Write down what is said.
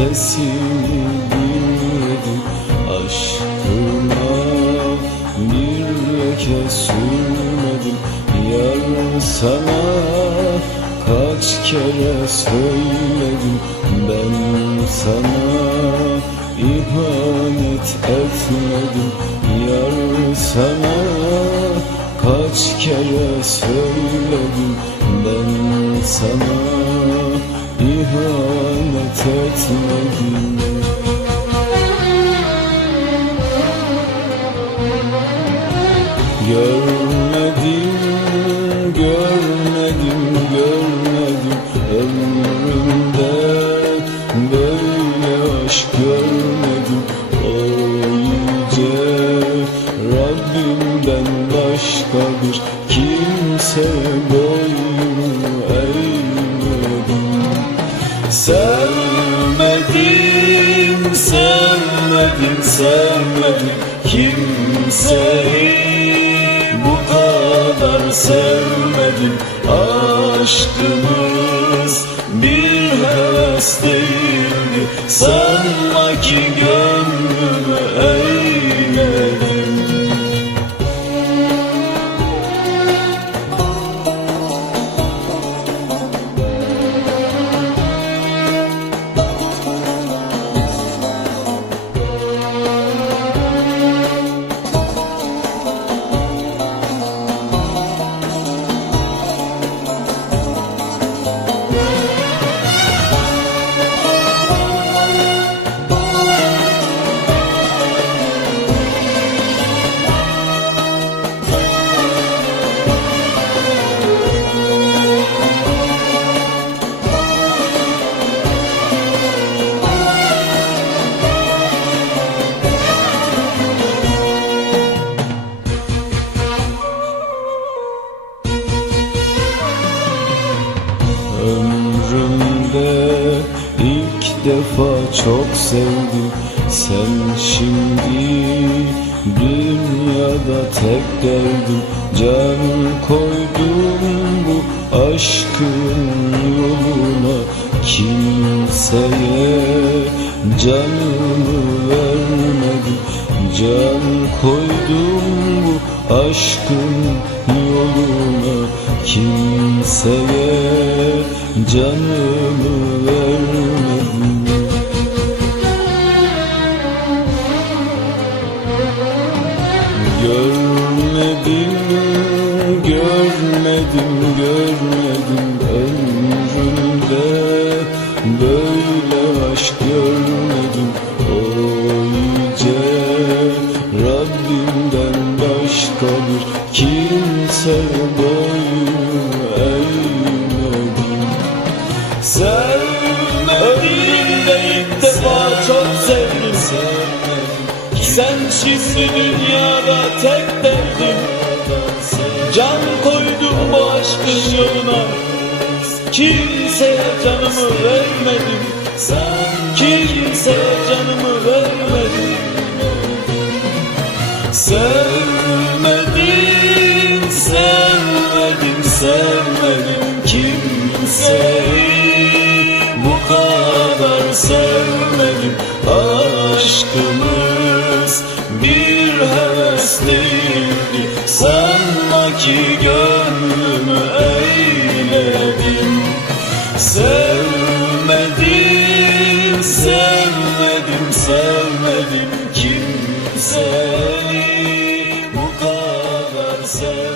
sesini Aşkıma bir leke sürmedim. Yar sana kaç kere söyledim. Ben sana ihanet etmedim. Yar sana kaç kere söyledim. Ben sana ihanet etmedim Görmedim, görmedim, görmedim. Ömrümde böyle aşk görmedim. O yüce Rabbimden başka bir kimse boyun Sevmedim, sevmedim, sevmedim kimseyi. Bu kadar sevmedim Aşkımız. Bir heves değildi Sanma ki defa çok sevdim Sen şimdi dünyada tek derdim Can koydum bu aşkın yoluna. Kimseye canımı vermedim Can koydum bu aşkın yoluna. Kimseye canımı vermedim Böyle aşk görmedim. O yüce Rabbimden başka bir kimse boyun eğmedim Sevmedim. De ilk defa çok sevdim Sen şimdi dünyada tek derdim. Can koydum bu aşkın yoluna Kimseye canımı vermedim Kimseye canımı vermedim Sevmedim, sevmedim, sevmedim kimseyi. Bu kadar sevmedim. Aşkımız bir heves değildi. Sanma ki gönlümü eğledim kimseyi Bu kadar sevmedim